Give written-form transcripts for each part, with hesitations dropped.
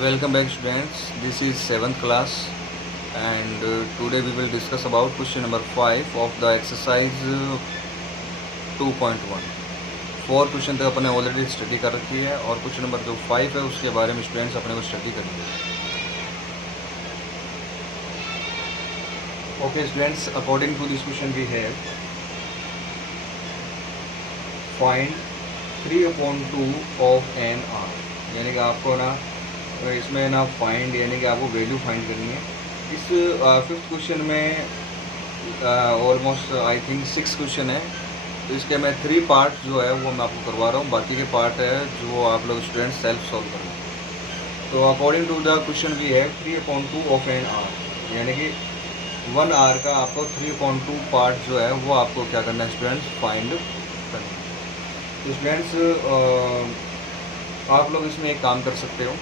Welcome back students, this is 7th class and today we will discuss about question number 5 of the exercise 2.1. 4 question तक अपने already study कर रखी है और question number जो 5 है उसके बारे में स्टूडेंट्स अपने को स्टडी करेंगे. Okay students, according to this question we have find 3/2 of an r. यानी कि आपको ना इसमें ना फाइंड यानी कि आपको वैल्यू फाइंड करनी है. इस फिफ्थ क्वेश्चन में ऑलमोस्ट आई थिंक 6 क्वेश्चन है, तो इसके मैं 3 पार्ट जो है वो मैं आपको करवा रहा हूँ, बाकी के पार्ट है जो आप लोग स्टूडेंट सेल्फ सॉल्व करें. तो according to the question we have 3/2 of N R, यानी कि 1 आर का आपको 3/2 पार्ट जो है वो आपको क्या करना है स्टूडेंट्स, फाइंड करना है. तो स्टूडेंट्स आप लोग इसमें एक काम कर सकते हो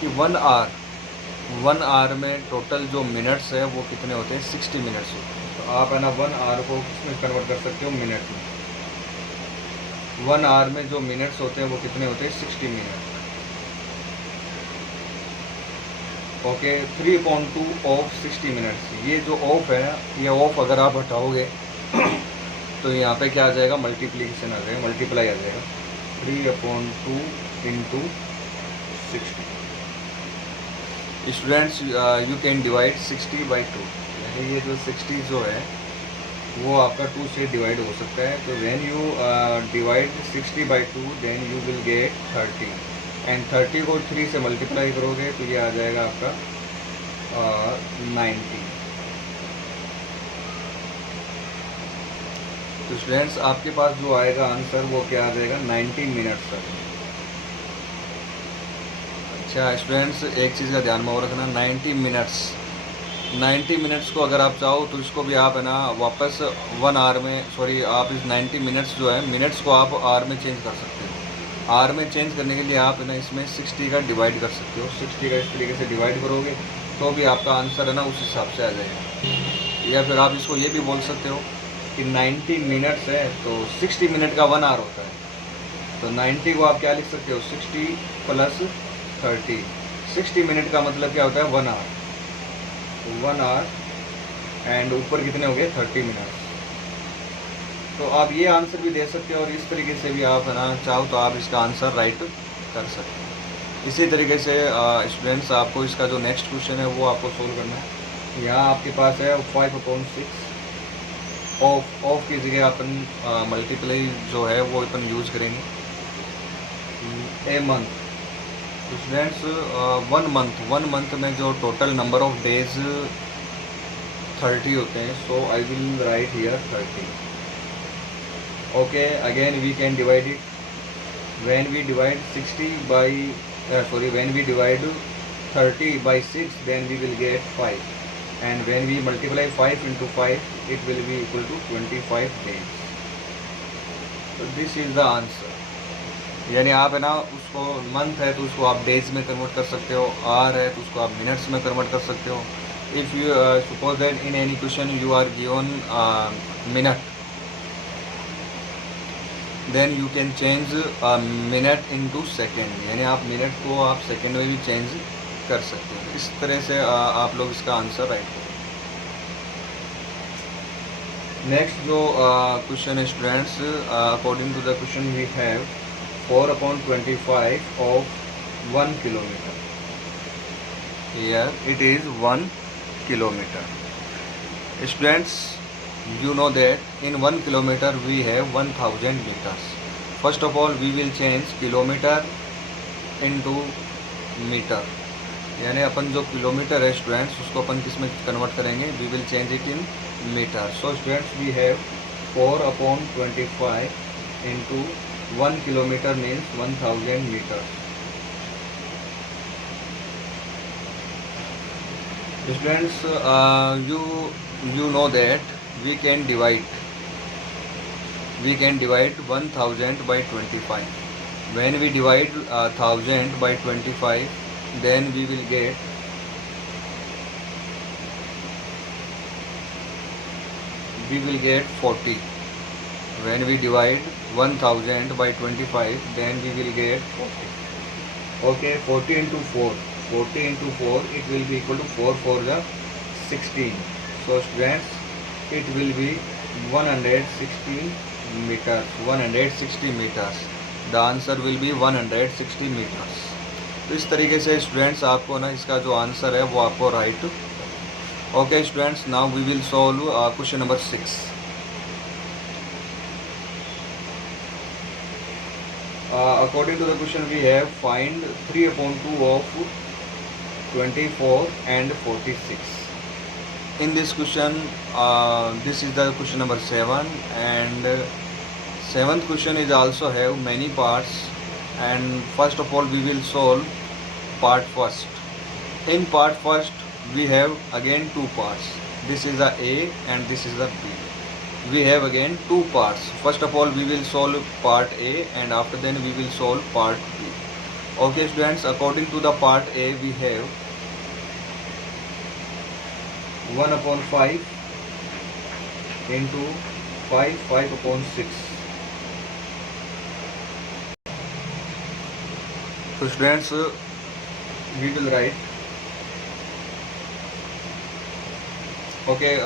कि 1 आर में टोटल जो मिनट्स है वो कितने होते हैं, 60 मिनट्स होते हैं. तो आप है ना 1 आर को किसमें कन्वर्ट कर सकते हो, मिनट में. 1 आर में जो मिनट्स होते हैं वो कितने होते हैं, 60 मिनट. Okay, 3/2 of 60 minutes. ये जो ऑफ है, ये ऑफ अगर आप हटाओगे तो यहाँ पे क्या आ जाएगा, मल्टीप्लीकेशन आ जाएगा, मल्टीप्लाई आ जाएगा. 3/2 into 60. Students you can divide 60/2, यानी ये जो 60 जो है वो आपका 2 से डिवाइड हो सकता है. तो when you divide 60/2 then you will get 30 and 30 को 3 से मल्टीप्लाई करोगे तो ये आ जाएगा आपका 90. तो स्टूडेंट्स आपके पास जो आएगा आंसर वो क्या आ जाएगा, 90 मिनट्स का. अच्छा स्टूडेंट्स, एक चीज़ का ध्यान में और रखना, 90 मिनट्स को अगर आप चाहो तो इसको भी आप है ना वापस 1 आर में, सॉरी आप इस 90 मिनट्स जो है मिनट्स को आप आर में चेंज कर सकते हो. आर में चेंज करने के लिए आप है ना इसमें 60 का डिवाइड कर सकते हो. 60 का इस तरीके से डिवाइड करोगे तो भी आपका आंसर है ना उस हिसाब से आ जाएगा. या फिर आप इसको ये भी बोल सकते हो कि 90 मिनट्स है तो 60 मिनट का 1 आर होता है. तो 90 को आप क्या लिख सकते हो, 60 प्लस 30. 60 मिनट का मतलब क्या होता है, 1 आवर. तो 1 आवर एंड ऊपर कितने हो गए, 30 मिनट. तो आप ये आंसर भी दे सकते हो और इस तरीके से भी आप है ना चाहो तो आप इसका आंसर राइट कर सकते हो. इसी तरीके से स्टूडेंट्स आपको इसका जो नेक्स्ट क्वेश्चन है वो आपको सोल्व करना है. यहाँ आपके पास है 5/6. ऑफ की जगह अपन मल्टीप्लाई जो है वो अपन यूज़ करेंगे. A month. स्टूडेंट्स 1 मंथ में जो टोटल नंबर ऑफ डेज 30 होते हैं, so I will write here 30. Okay, again we can divide it. When we divide 30/6 then we will get 5 and when we multiply 5 into 5 it will be equal to 25 days. so this is the answer. यानी आप है ना उसको month है तो उसको आप days में कन्वर्ट कर सकते हो, आर है तो उसको आप मिनट्स में कन्वर्ट कर सकते हो. If you suppose that in any question you are given minute, then you can change minute into second, यानी आप मिनट को आप सेकेंड में भी चेंज कर सकते हो. इस तरह से आप लोग इसका आंसर राइट करो. नेक्स्ट जो क्वेश्चन है students, according to the question we have 4/25 of 1 kilometer. Here it is 1 kilometer. Students, you know that in 1 kilometer we have 1000 meters. First of all we will change kilometer into meter, यानी अपन जो kilometre है students उसको अपन किस में convert करेंगे, we will change it in metre. So students we have 4/25 into 1 kilometre means 1000 metre. Students you know that we can divide 1000 by 25. When we divide 1000 by 25 then we will get 40. When we divide 1000 by 25 then we will get 40. Okay, 40 into 4. 40 into 4, it will be equal to 4 for the 16. So students, it will be 160 meters. 160 meters. The answer will be 160 meters. तो इस तरीके से students आपको ना इसका जो answer है वो आपको write. Okay students, now we will solve question number 6. According to the question, we have find 3 upon 2 of 24 and 46. In this question, this is the question number 7, and seventh question is also have many parts. And first of all, we will solve part first. In part first, we have again two parts. This is the A and this is the B. We have again two parts. First of all, we will solve part A, and after then we will solve part B. Okay students, according to the part A, we have 1 upon 5 into 5 upon 6. So students, we will write. Okay,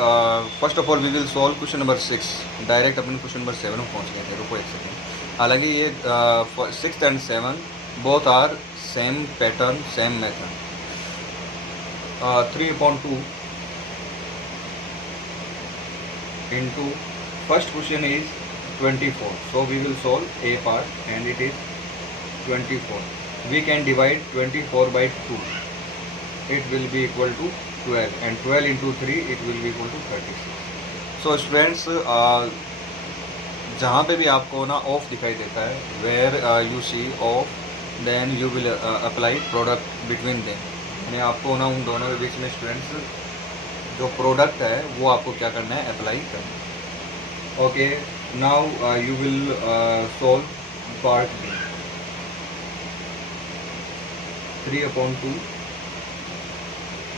first of all we will solve question number 6. Direct upon question number 7 में पहुंच गए थे. रुको एक second. हालांकि ये 6th and 7 both are same pattern, same method. 3 upon 2 into first question is 24. So we will solve A part, and it is 24. We can divide 24 by 2. It will be equal to 12, and 12 into 3 it will be equal to 36. So students, जहाँ पे भी आपको ना of दिखाई देता है, where you see of, then you will apply product between them. यानी आपको ना उन दोनों के बीच में स्टूडेंट्स जो प्रोडक्ट है वो आपको क्या करना है, अप्लाई करना है. Okay, now you will solve part B. 3 upon 2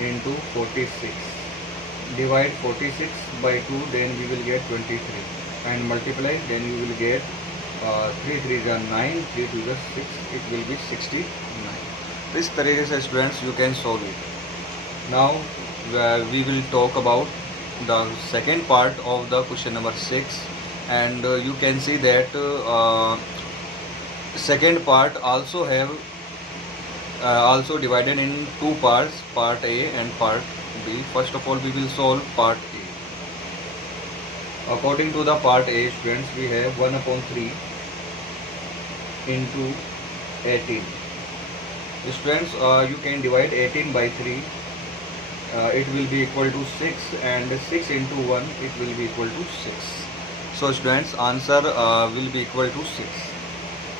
into 46. Divide 46 by 2, then we will get 23, and multiply, then you will get 3 3 is 9, 3 2 is 6, it will be 69. This तरीके से students you can solve it. Now we will talk about the second part of the question number 6, and you can see that second part also have also divided in two parts, part A and part B. First of all, we will solve part A. According to the part A, students, we have 1 upon 3 into 18. Students, you can divide 18 by 3. It will be equal to 6, and 6 into 1, it will be equal to 6. So students, answer will be equal to 6.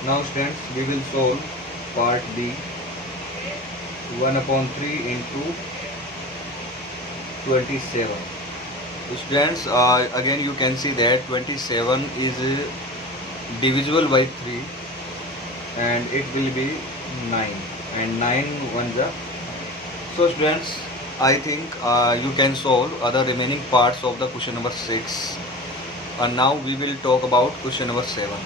Now students, we will solve part B. 1 upon 3 into 27. Students, again you can see that 27 is divisible by 3, and it will be 9, and 9 ones are. So students, I think you can solve other remaining parts of the question number 6, and now we will talk about question number 7.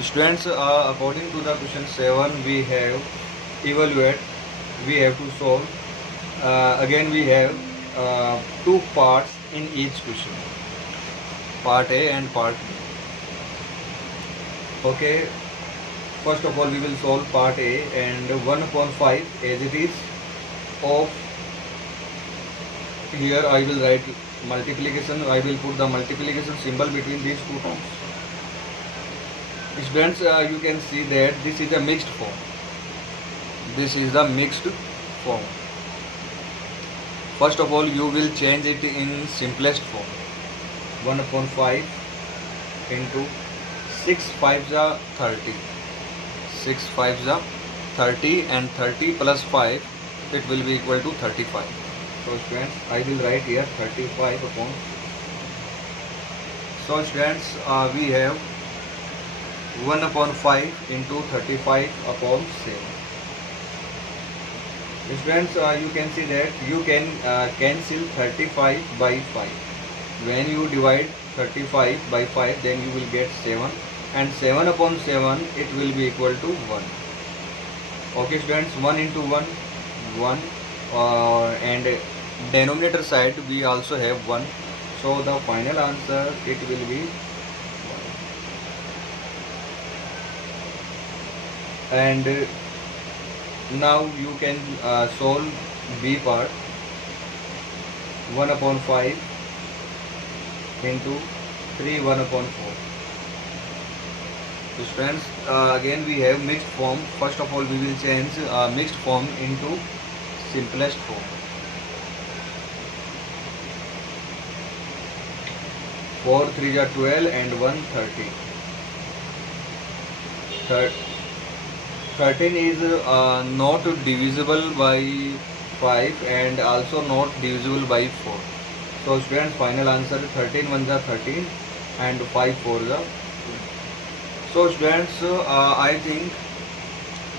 Students, according to the question 7, we have evaluate, we have to solve. Again we have two parts in each question, part A and part B. Okay, first of all we will solve part A, and 1 upon 5 as it is of, here I will write multiplication. I will put the multiplication symbol between these two terms. Students, you can see that this is a mixed form. This is the mixed form. First of all, you will change it in simplest form. 1 upon 5 into 6 5s are 30. 6 5s are 30, and 30 plus 5, it will be equal to 35. So students, I will write here 35 upon. So students, we have 1 upon 5 into 35 upon 7. Students, you can see that you can cancel 35 by 5. When you divide 35 by 5, then you will get 7, and 7 upon 7 it will be equal to 1. Okay students, 1 into 1 1, and denominator side we also have 1, so the final answer it will be 1. And now you can solve B part. 1 upon 5 into 3 1 upon 4. So friends, again we have mixed form. First of all we will change mixed form into simplest form. 4 3 are 12 and 1 13. 13 is not divisible by 5 and also not divisible by 4. So students, final answer 13 ones are 13 and 5 4s are 2. So students, I think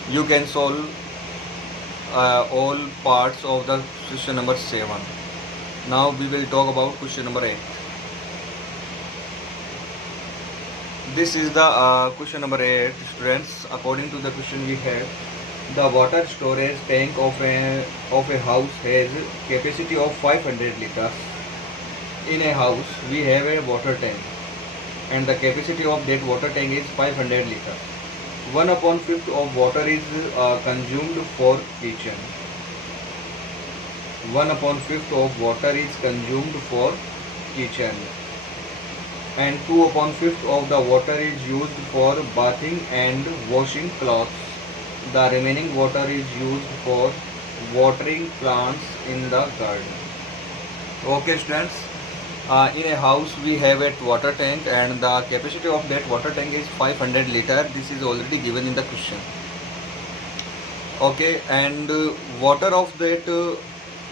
you can solve all parts of the question number 7. Now we will talk about question number 8. This is the question number 8 students. According to the question we have, the water storage tank of a house has capacity of 500 liters. In a house we have a water tank and the capacity of that water tank is 500 liters. 1 upon 5th of water is consumed for kitchen. 1 upon 5th of water is consumed for kitchen, and 2 upon 5th of the water is used for bathing and washing clothes. The remaining water is used for watering plants in the garden. Okay students, in a house we have a water tank and the capacity of that water tank is 500 liter. This is already given in the question. Okay, and water of that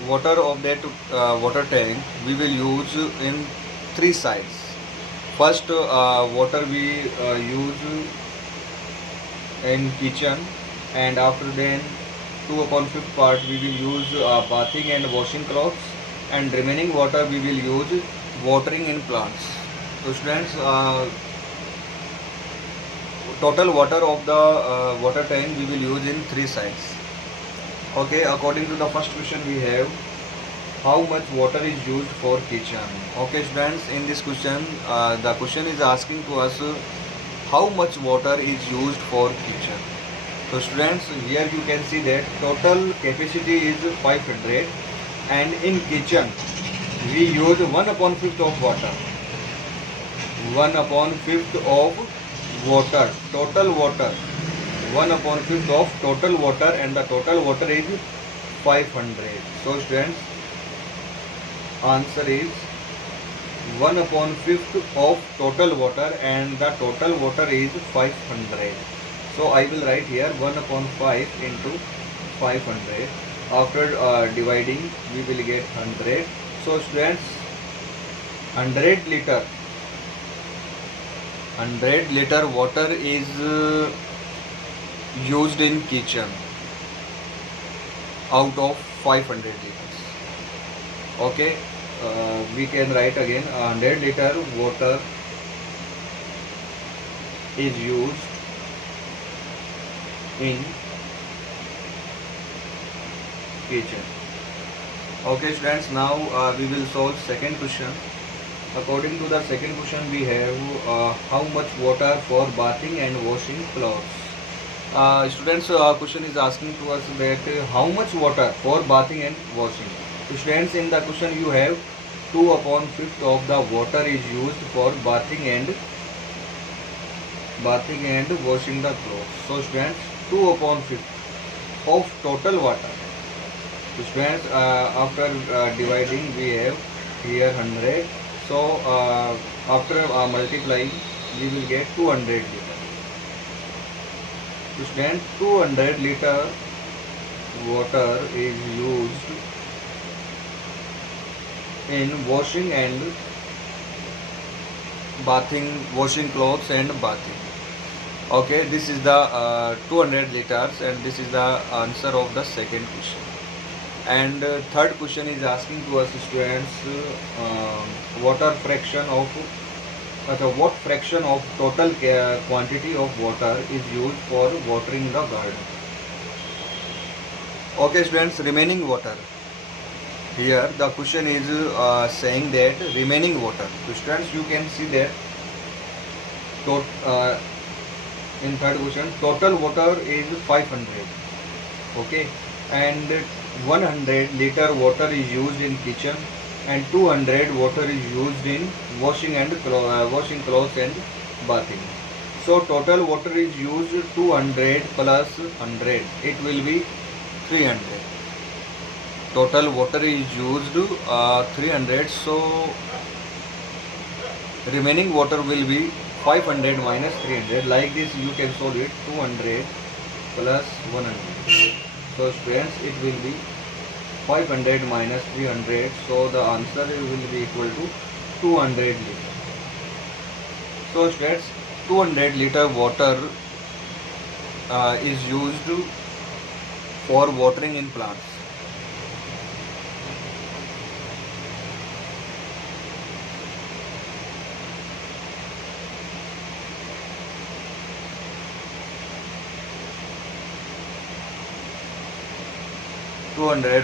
water tank we will use in 3 sides. First water we use in kitchen, and after then 2 upon 5th part we will use bathing and washing clothes, and remaining water we will use watering in plants. So students, total water of the water tank we will use in 3 sides. Okay, according to the first question we have, how much water is used for kitchen. Okay students, in this question the question is asking to us how much water is used for kitchen. So students, here you can see that total capacity is 500 and in kitchen we use 1 upon 5th of water. 1 upon 5th of water, total water, 1 upon 5th of total water, and the total water is 500. So students, answer is 1 upon 5th of total water and the total water is 500. So I will write here 1 upon 5 into 500. After dividing we will get 100. So students, 100 liter water is used in kitchen out of 500 liters. Okay, we can write again 100 liter water is used in kitchen. Okay students, now we will solve second question. According to the second question we have how much water for bathing and washing clothes. Students, question is asking to us that how much water for bathing and washing. Students, in the question you have 2 upon 5th of the water is used for bathing and washing the clothes. So students, 2 upon 5th of total water. So students, after dividing we have here 100. So after multiplying we will get 200 liter. So students, 200 liter water is used in washing and bathing, washing clothes and bathing. Okay, this is the 200 liters and this is the answer of the second question. And third question is asking to us students water fraction of what fraction of total quantity of water is used for watering the garden? Okay students, remaining water. Here the question is saying that remaining water. So students, you can see that in third question total water is 500. Okay, and 100 liter water is used in kitchen and 200 water is used in washing washing clothes and bathing. So total water is used 200 plus 100, it will be 300. Total water is used 300, so remaining water will be 500 minus 300. Like this you can solve it, 200 plus 100. So students, it will be 500 minus 300, so the answer will be equal to 200 liter. So students, 200 liter water is used for watering in plants. Two hundred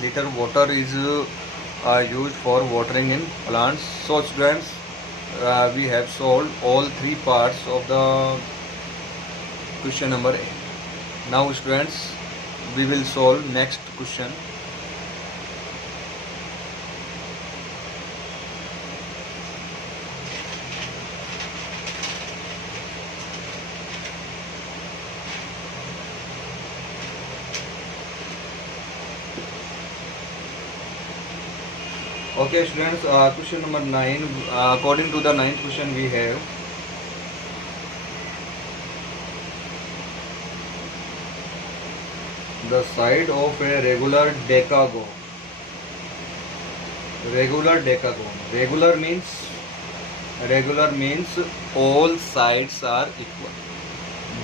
liter water is used for watering in plants. So students, we have solved all three parts of the question number 8. Now students, we will solve next question. Okay students, question number 9. According to the ninth question, we have the side of a regular decagon. Regular means all sides are equal.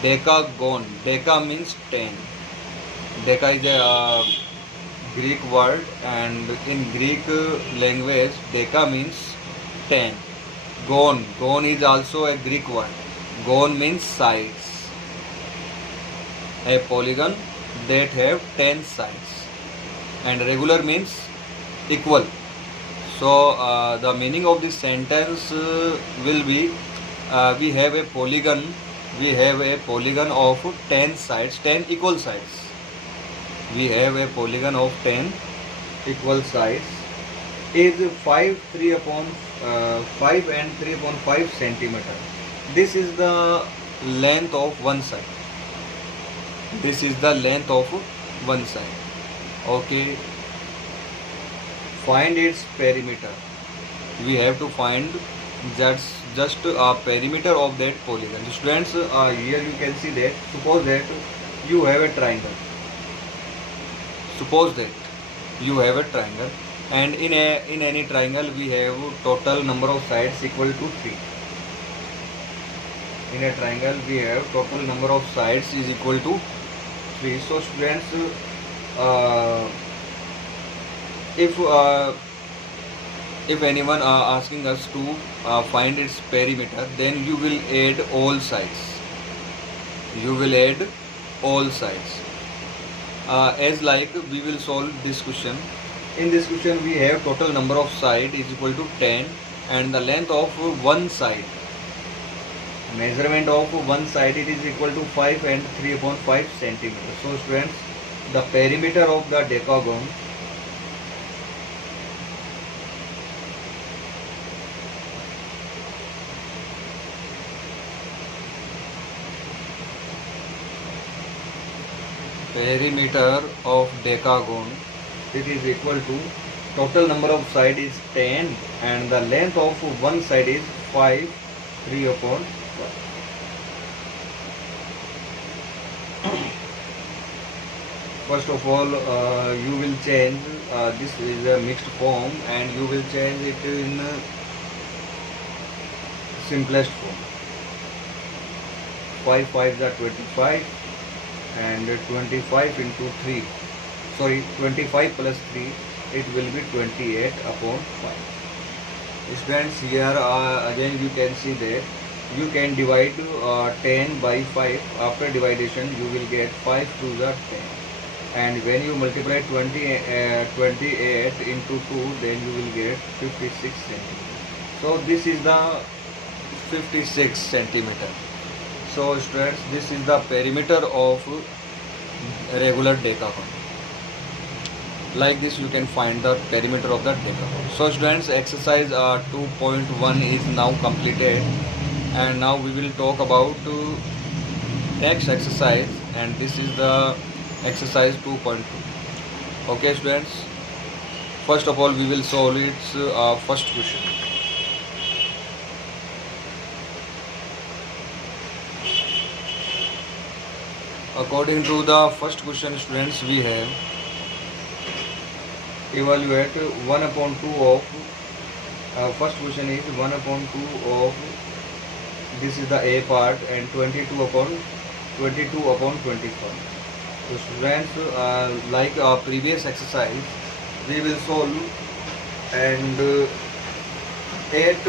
Decagon, deca means 10. Deca is a Greek word, and in Greek language deca means 10. Gon is also a Greek word. Gon means sides. A polygon that have 10 sides, and regular means equal. So the meaning of this sentence will be we have a polygon of 10 sides, 10 equal sides. We have a polygon of 10 equal sides, is 5 and 3.5 centimeter. This is the length of one side. Okay, find its perimeter. We have to find just a perimeter of that polygon. Students, here you can see that suppose that you have a triangle. And in any triangle we have total number of sides equal to 3. In a triangle we have total number of sides is equal to 3. So students, if anyone asking us to find its perimeter, then you will add all sides. As like we will solve this question. In this question we have total number of side is equal to 10, and the length of one side, measurement of one side, it is equal to 5 and 3.5 centimeters. So students, the perimeter of the decagon it is equal to total number of side is 10 and the length of one side is 5, 3/5. First of all, you will change, this is a mixed form, and you will change it in simplest form. 5 5s are 25, and 25 into 3, sorry, 25 plus 3, it will be 28/5. Students, here again you can see that you can divide 10 by 5. After division you will get 5 to the 10, and when you multiply 28 into 2, then you will get 56 centimeter. So this is the 56 centimeter. So students, this is the perimeter of regular decagon. Like this you can find the perimeter of the decagon. So students, exercise 2.1 is now completed, and now we will talk about next exercise, and this is the exercise 2.2. Okay students, first of all we will solve its first question. According to the first question, students, we have evaluate 1 upon 2 of first question is 1 upon 2 of, this is the A part, and 22 upon 25. So students, like our previous exercise, we will solve, and at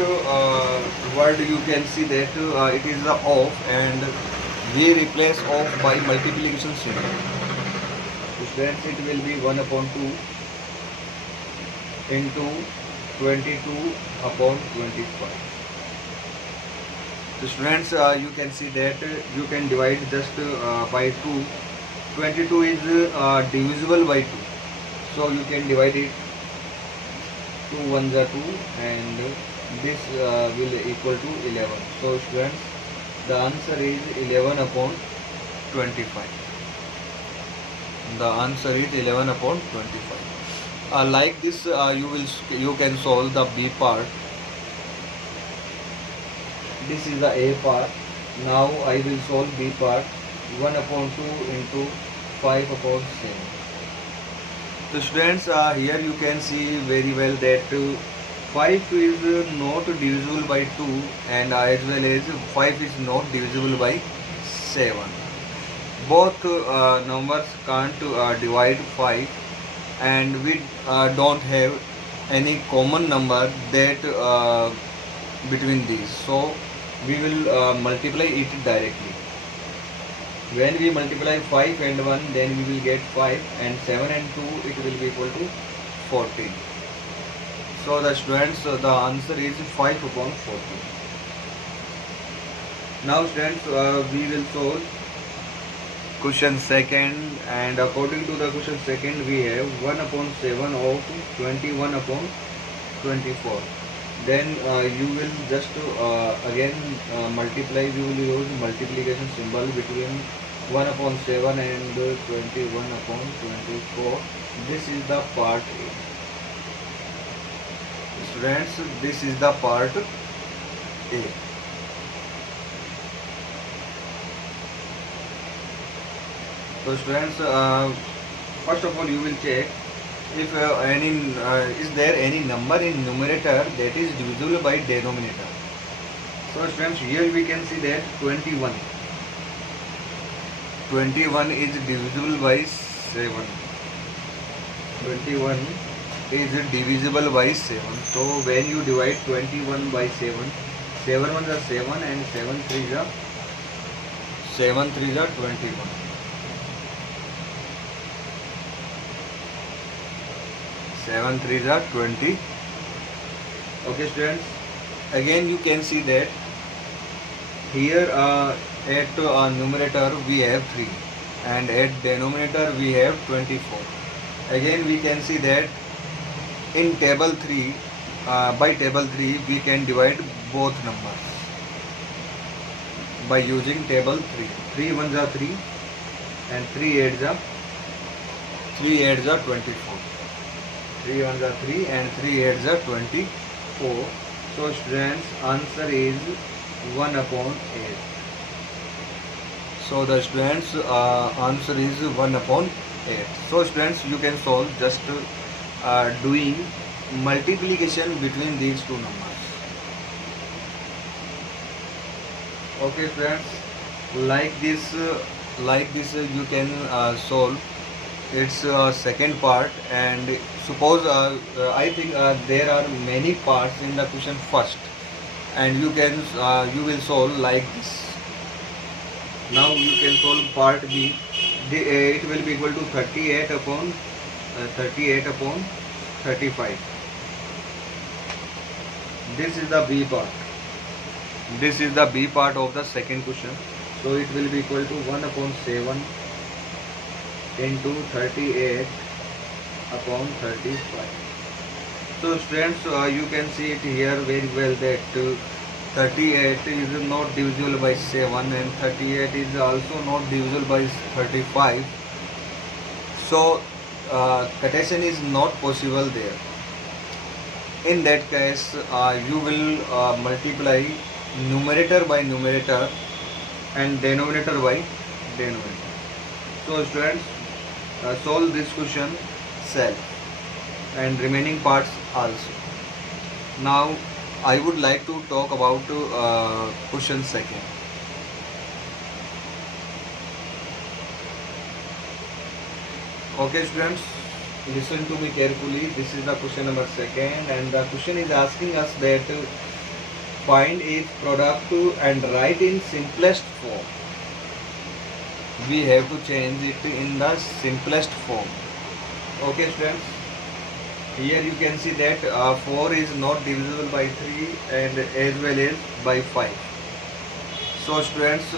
word you can see that it is the of, and we replace of by multiplication symbol. So students, it will be 1 upon 2 into 22 upon 25. So students, you can see that you can divide just by 2. 22 is divisible by 2, so you can divide it. 2 1s are 2, and this will equal to 11. So students, the answer is 11 upon 25. The answer is 11 upon 25. Like this, you can solve the B part. This is the A part. Now I will solve B part. 1 upon 2 into 5 upon 7. So students, here you can see very well that 5 is not divisible by 2, and as well as 5 is not divisible by 7. Both numbers can't divide 5, and we don't have any common number that between these, so we will multiply it directly. When we multiply 5 and 1, then we will get 5, and 7 and 2, it will be equal to 14. So the students, the answer is 5 upon 14. Now students, we will solve question second, and according to the question second, we have 1 upon 7 of 21 upon 24. Then you will just again multiply. We will use multiplication symbol between 1 upon 7 and 21 upon 24. This is the part A. Students, this is the part A. So students, first of all you will check if is there any number in numerator that is divisible by denominator. So students, here we can see that 21 is divisible by 7. 21 is divisible by 7. So when you divide 21 by 7, 7 1s are 7, and 7 3s are 21. 7 3s are 20. Okay students, again you can see that here at numerator we have 3, and at denominator we have 24. Again we can see that in table 3, by table 3 we can divide both numbers by using table 3. 3 1s are 3, and 3 8s are 24. 3 1s are 3, and 3 8s are 24. So students, answer is 1 upon 8. So the students, answer is 1 upon 8. So students, you can solve just doing multiplication between these two numbers. Okay students, like this you can solve its second part, and suppose I think there are many parts in the question first, and you will solve like this. Now you can solve part B. It will be equal to 38 upon 35. This is the B part. This is the B part of the second question. So it will be equal to 1 upon 7 into 38 upon 35. So students, you can see it here very well that 38 is not divisible by 7 and 38 is also not divisible by 35. So quotation is not possible there. In that case, you will multiply numerator by numerator and denominator by denominator. So students, solve this question self and remaining parts also. Now I would like to talk about question second. Okay students, listen to me carefully. This is the question number second, and the question is asking us that find its product and write in simplest form. We have to change it in the simplest form. Okay students, here you can see that 4 is not divisible by 3 and as well as by 5. So students,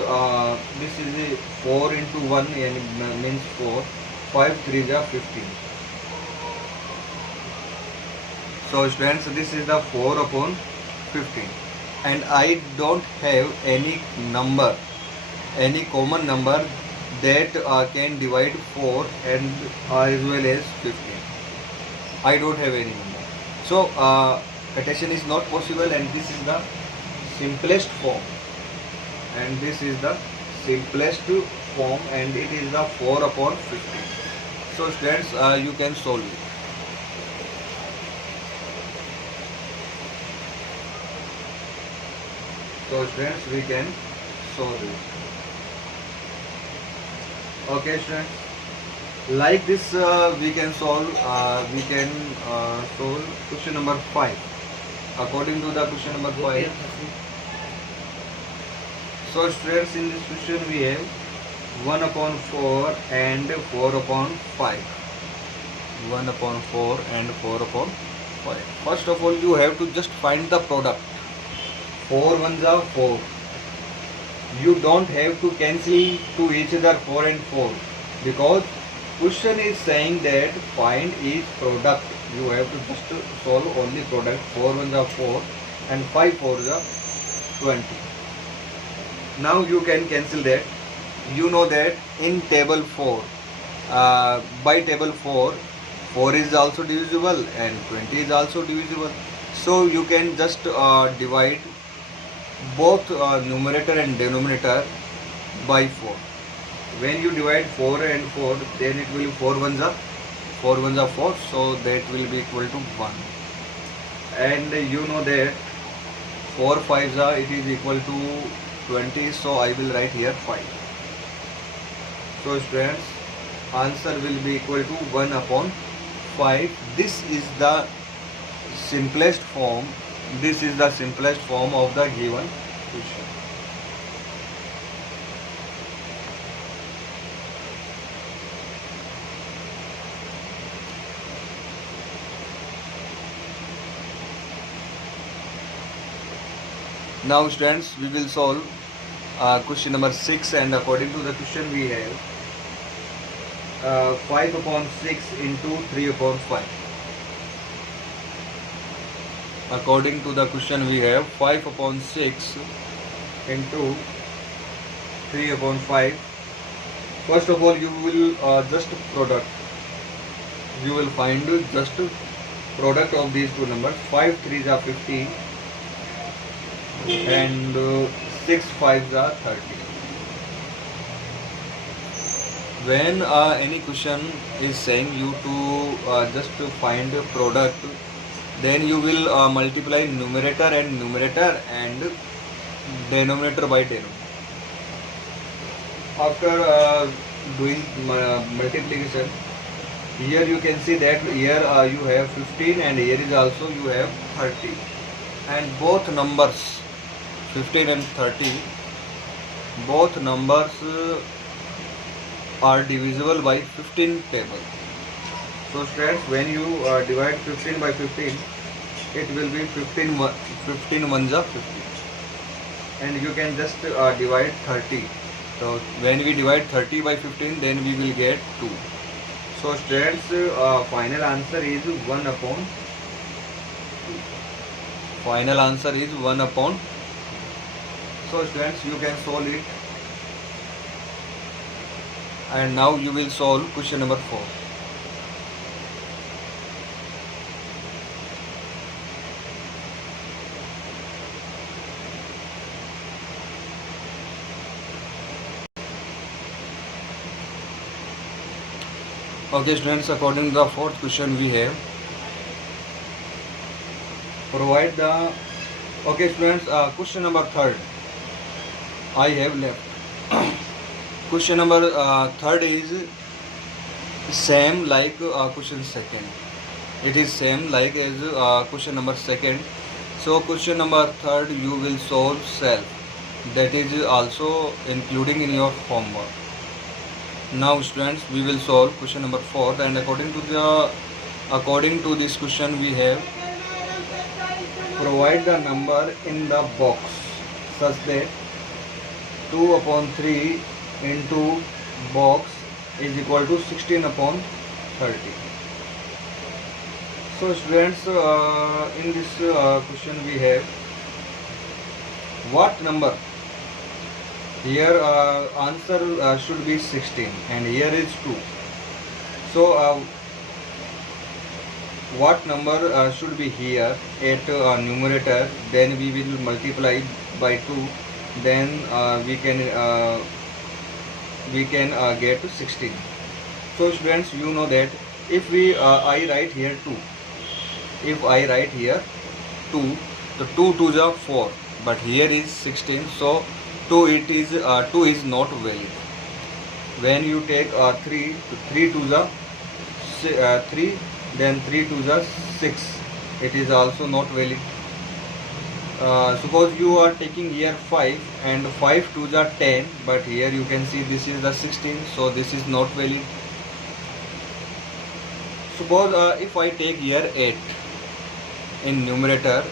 this is a 4 into 1 and means 4. 5 3 is 15. So students, this is the 4 upon 15, and I don't have any number, any common number that can divide 4 and as well as 15. I don't have any number. So quotation is not possible, and this is the simplest form. And this is the simplest form, and it is the 4 upon 15. So students, you can solve it. So students, we can solve it. Okay students, like this we can solve question number 5 according to the question number 5. So students, in this question we have 1 upon 4 and 4 upon 5. 1 upon 4 and 4 upon 5. First of all, you have to just find the product. 4 ones are 4. You don't have to cancel to each other 4 and 4, because question is saying that find each product. You have to just solve only product. 4 ones are 4 and 5 fours are 20. Now you can cancel that. You know that in table 4, by table 4, 4 is also divisible and 20 is also divisible. So you can just divide both numerator and denominator by 4. When you divide 4 and 4, then it will 4 ones are 4, so that will be equal to 1. And you know that 4 5s are, it is equal to 20, so I will write here 5. So students, answer will be equal to 1 upon 5. This is the simplest form. This is the simplest form of the given question. Now students, we will solve question number 6, and according to the question we have 5 upon 6 into 3 upon 5. According to the question we have 5 upon 6 into 3 upon 5. First of all, you will just product. You will find just product of these two numbers. 5 3s are 15 and 6 5s are 30. When any question is saying you to just to find a product, then you will multiply numerator and numerator and denominator by denominator. After doing multiplication, Here you can see that here you have 15 and here is also you have 30, and both numbers 15 and 30, both numbers are divisible by 15 table. So students, when you divide 15 by 15, it will be 15 ones are 50, and you can just divide 30. So when we divide 30 by 15, then we will get 2. So students, final answer is 1 upon 2. Final answer is 1 upon. So students, you can solve it. And now you will solve question number 4. Okay students, according to the fourth question we have, provide the, okay students, question number 3rd I have left. Question number 3rd is same like question 2nd. It is same like as question number 2nd. So question number 3rd you will solve self. That is also including in your homework. Now students, we will solve question number 4th, and according to this question we have, provide the number in the box such that 2 upon 3 into box is equal to 16 upon 30. So students, in this question we have what number. Here answer should be 16 and here is 2. So what number should be here at numerator, then we will multiply by 2, then we can get to 16. So students, you know that if we I write here 2, if I write here 2, the 2 2s are 4, but here is 16, so 2 is not valid. When you take 3, 3 2s are 3, then 3 2s are 6, it is also not valid. Suppose you are taking here 5 and 5 2s are 10, but here you can see this is the 16, so this is not valid. Suppose if I take here 8 in numerator,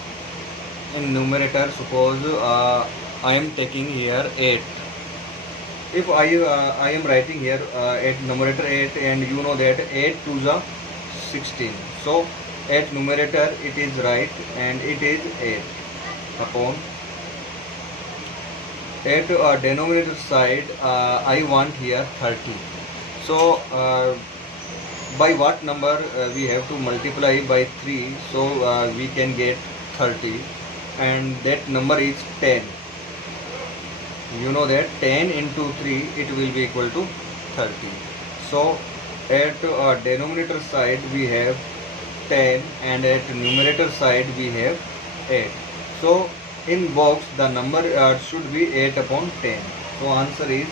suppose I am taking here 8. If I am writing here at numerator 8, and you know that 8 2s are 16, so at numerator it is right and it is 8 upon. At denominator side I want here 30. So by what number we have to multiply by 3, so we can get 30, and that number is 10. You know that 10 into 3 it will be equal to 30. So at denominator side we have 10 and at numerator side we have 8. So in box the number should be 8 upon 10. So answer is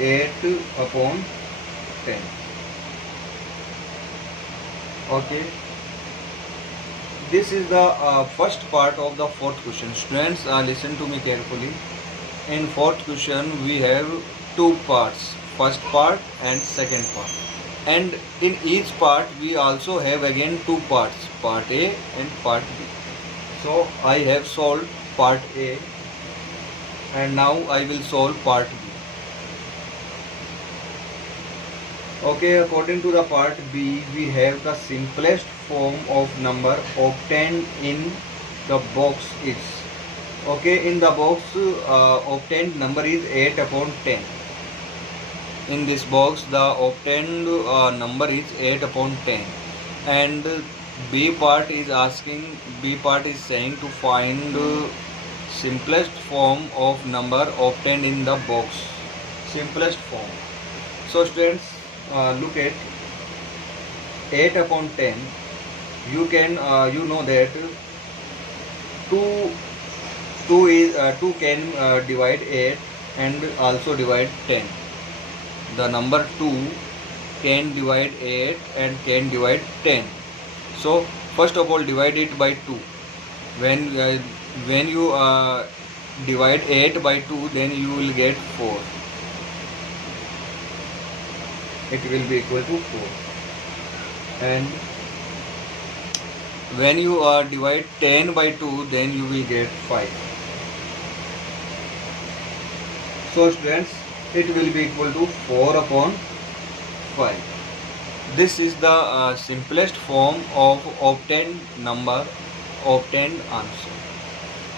8 upon 10. Okay. This is the first part of the fourth question. Students, listen to me carefully. In fourth question we have two parts, first part and second part, and in each part we also have again two parts, part A and part B. So I have solved part A and now I will solve part B. Okay, according to the part B, we have the simplest form of number obtained in the box is. Okay, in the box obtained number is 8 upon 10. In this box the obtained number is 8 upon 10, and B part is saying to find simplest form of number obtained in the box, simplest form. So students, look at 8 upon 10. You can you know that 2 can divide 8 and also divide 10. The number 2 can divide 8 and can divide 10. So first of all divide it by 2. When you divide 8 by 2, then you will get 4. It will be equal to 4. And when you divide 10 by 2, then you will get 5. So students, it will be equal to 4 upon 5. This is the simplest form of obtained number, obtained answer.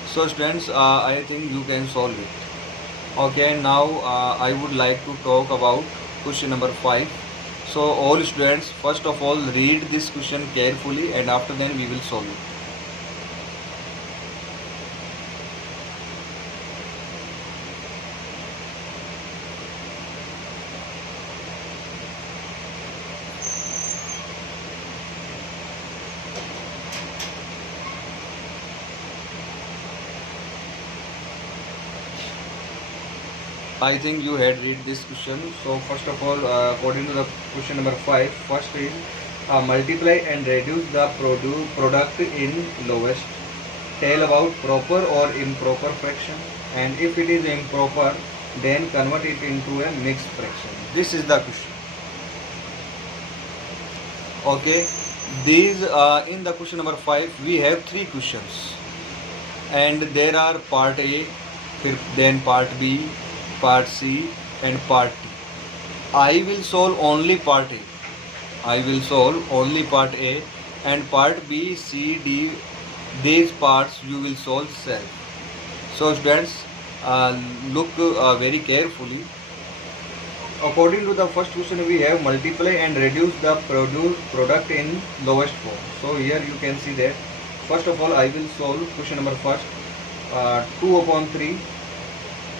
So students, I think you can solve it. Okay, now I would like to talk about question number 5. So all students, first of all read this question carefully, and after then we will solve it. I think you had read this question. So first of all, according to the question number 5, first is multiply and reduce the product in lowest. Tell about proper or improper fraction, and if it is improper, then convert it into a mixed fraction. This is the question. Okay, these in the question number 5 we have 3 questions, and there are part A, then part B, part C and part D. I will solve only part A. I will solve only part A, and part B, C, D, these parts you will solve self. So students, look very carefully. According to the first question, we have multiply and reduce the product in lowest form. So here you can see that first of all I will solve question number first, 2 upon 3,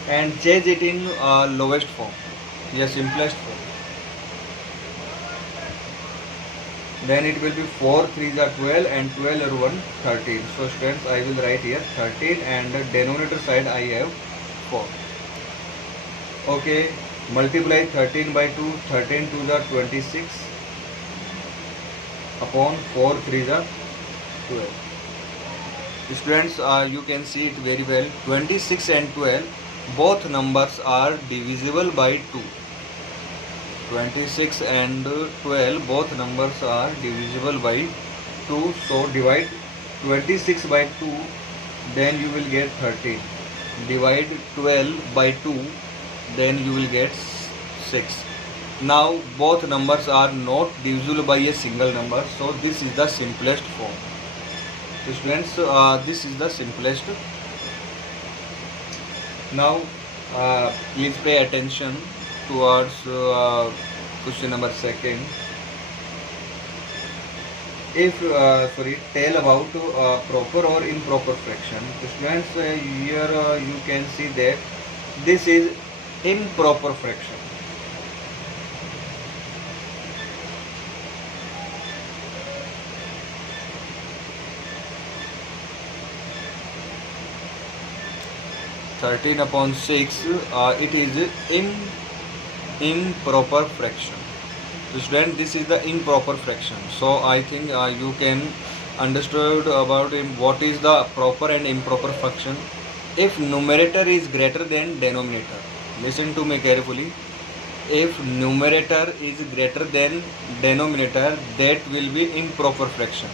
and change it in lowest form, yes, simplest form. Then it will be 4 3s are 12 and 12 are 1 13. So students, I will write here 13, and the denominator side I have 4. Okay, multiply 13 by 2, 13 2s are 26 upon 4 3s are 12. Students, you can see it very well. 26 and 12, both numbers are divisible by 2. 26 and 12, both numbers are divisible by 2. So divide 26 by 2, then you will get 13. Divide 12 by 2, then you will get 6. Now both numbers are not divisible by a single number, so this is the simplest form. So students, this is the simplest. Now please pay attention towards question number 2. If tell about proper or improper fraction. So students, here you can see that this is improper fraction. (13 upon 6), it is improper fraction. So student, this is the improper fraction. So I think you can understood about what is the proper and improper fraction. If numerator is greater than denominator, listen to me carefully. If numerator is greater than denominator, that will be improper fraction.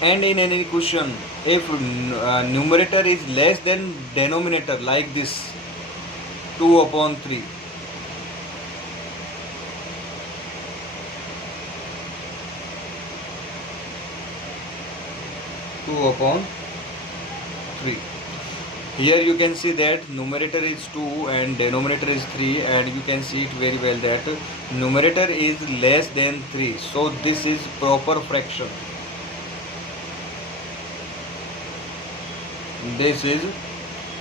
And in any question, if numerator is less than denominator, like this 2 upon 3, here you can see that numerator is 2 and denominator is 3, and you can see it very well that numerator is less than 3. So this is proper fraction. This is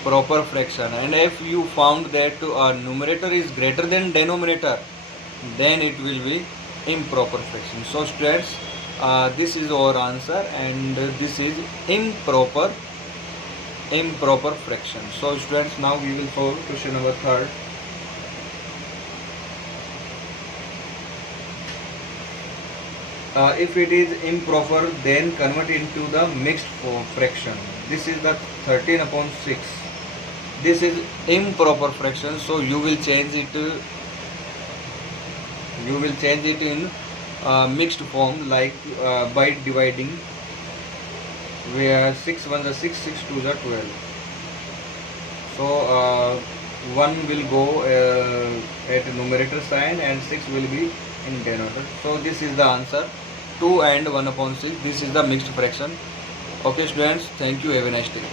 proper fraction. And if you found that numerator is greater than denominator, then it will be improper fraction. So students, this is our answer, and this is improper fraction. So students, now we will solve question number 3. If it is improper, then convert into the mixed fraction. This is the 13/6. This is improper fraction, so you will change it. You will change it in mixed form, like by dividing, where 6 1 is 6, 6 2 is 12. So 1 will go at numerator sign and 6 will be in denominator. So this is the answer, 2 and 1/6. This is the mixed fraction. Okay students, thank you, have a nice day.